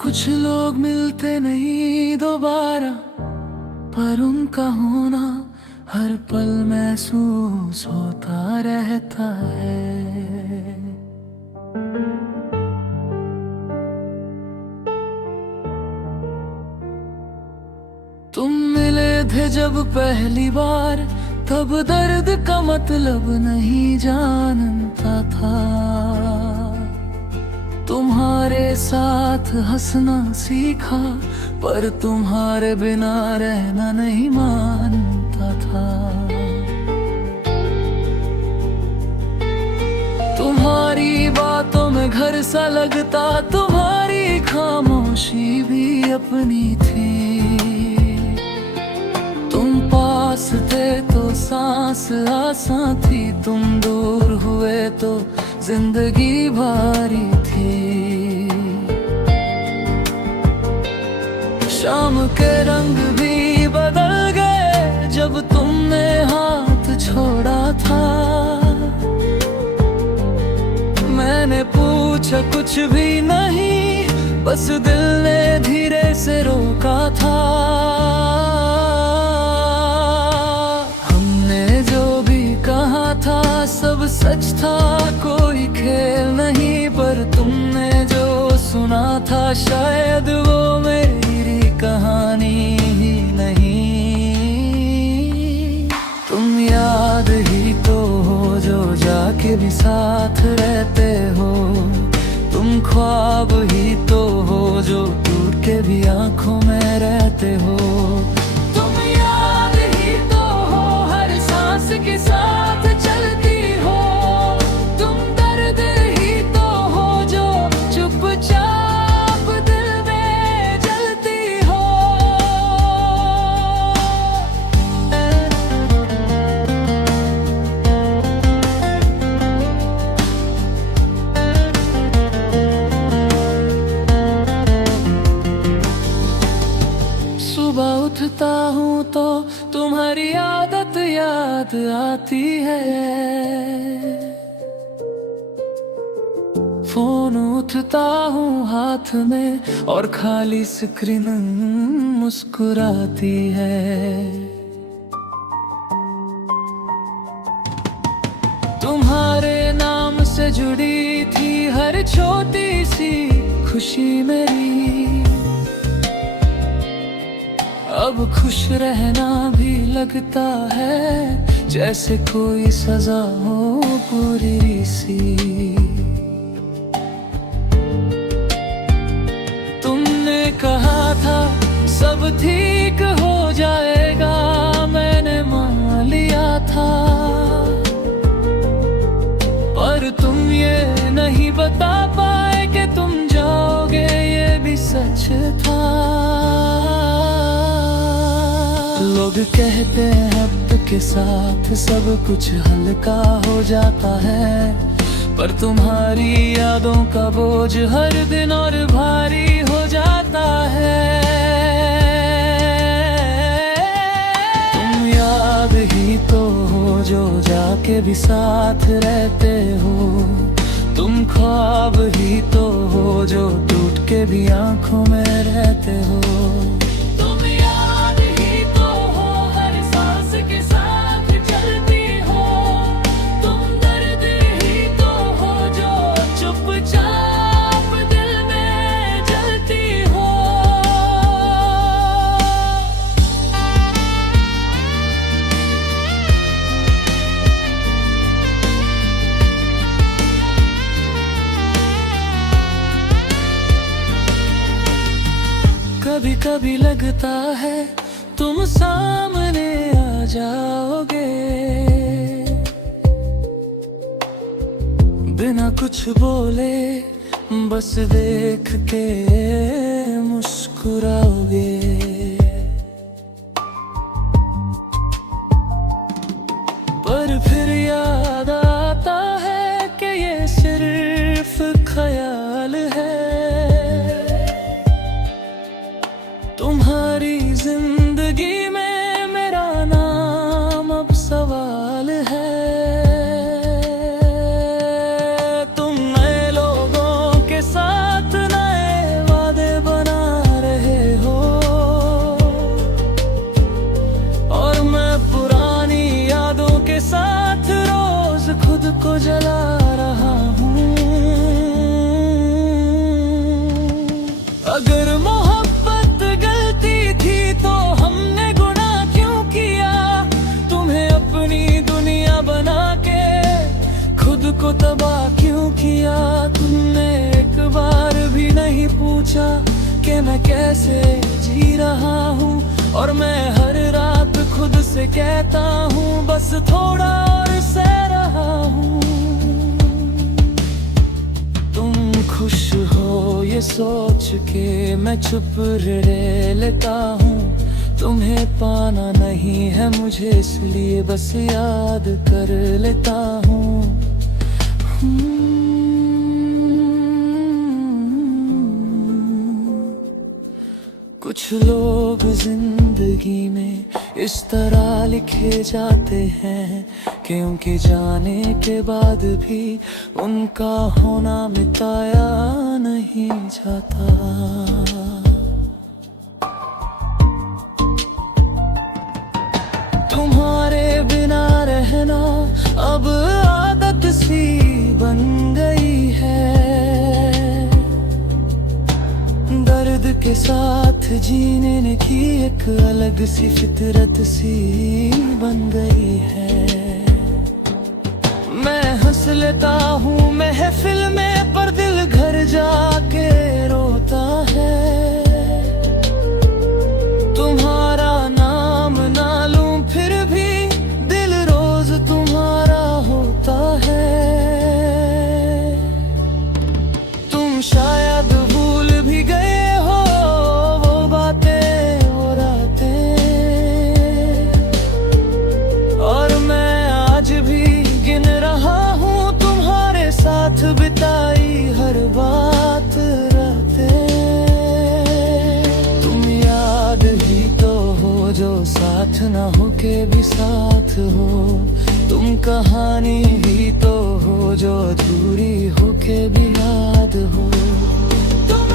कुछ लोग मिलते नहीं दोबारा, पर उनका होना हर पल महसूस होता रहता है। तुम मिले थे जब पहली बार, तब दर्द का मतलब नहीं जानता था। तुम्हारे साथ हंसना सीखा, पर तुम्हारे बिना रहना नहीं मानता था। तुम्हारी बातों में घर सा लगता, तुम्हारी खामोशी भी अपनी थी। तुम पास थे तो सांस आसान थी, तुम दूर हुए तो जिंदगी भारी थी। शाम के रंग भी बदल गए जब तुमने हाथ छोड़ा था। मैंने पूछा कुछ भी नहीं, बस दिल ने धीरे से रोका था। हमने जो भी कहा था सब सच था, कोई खेल नहीं। पर तुमने जो सुना था शायद वो मेरी कहानी ही नहीं। तुम याद ही तो हो जो जाके भी साथ रहते हो। तुम ख्वाब ही तो हो जो टूट के भी आंखों में रहते हो। तुम याद ही तो हो हर सांस के साथ चलती हो। तुम दर्द ही तो हो जो चुपचाप दिल में जलती हो। सुबह उठता हूँ तो तुम्हारी आदत याद आती है। फोन उठता हूँ हाथ में और खाली स्क्रीन मुस्कुराती है। तुम्हारे नाम से जुड़ी थी हर छोटी सी खुशी मेरी। अब खुश रहना भी लगता है जैसे कोई सजा हो पूरी सी। तुमने कहा था सब ठीक हो जाएगा, मैंने मान लिया था। पर तुम ये नहीं बता पाए कि तुम जाओगे, ये भी सच था। लोग कहते हैं वक्त के साथ सब कुछ हल्का हो जाता है, पर तुम्हारी यादों का बोझ हर दिन और भारी हो जाता है। तुम याद ही तो हो जो जाके भी साथ रहते हो। तुम ख्वाब ही तो हो जो टूट के भी आंखों में रहते हो। कभी कभी लगता है तुम सामने आ जाओगे, बिना कुछ बोले बस देख के मुस्कुराओगे। पर फिर याद आता है कि ये सिर्फ ख्याल है। तुम्हारी जिंदगी में मेरा नाम को जला रहा हूँ। अगर मोहब्बत गलती थी तो हमने गुनाह क्यों किया? तुम्हें अपनी दुनिया बना के खुद को तबाह क्यों किया? तुमने एक बार भी नहीं पूछा कि मैं कैसे जी रहा हूँ। और मैं हर रात खुद से कहता हूँ बस थोड़ा और सह रहा हूँ। तुम खुश हो ये सोच के मैं चुप रह लेता हूँ। तुम्हें पाना नहीं है मुझे इसलिए बस याद कर लेता हूँ। कुछ लोग जिंदगी में इस तरह लिखे जाते हैं कि उनके जाने के बाद भी उनका होना मिटाया नहीं जाता। तुम्हारे बिना रहना अब आदत सी बन गई है। दर्द के साथ जीने की एक अलग सी फितरत सी बन गई है। मैं हंस लेता हूँ महफिल में पर दिल घर जाके रोता है। तुम्हारा नाम ना लूं फिर भी दिल रोज तुम्हारा होता है। तुम शायद भूल भी गए हो वो बातें वो रातें, और मैं आज भी गिन रहा हूँ तुम्हारे साथ बिताई हर बात रातें। तुम याद ही तो हो जो साथ ना हो के भी साथ हो। तुम कहानी ही तो हो जो अधूरी हो के भी याद हो। तुम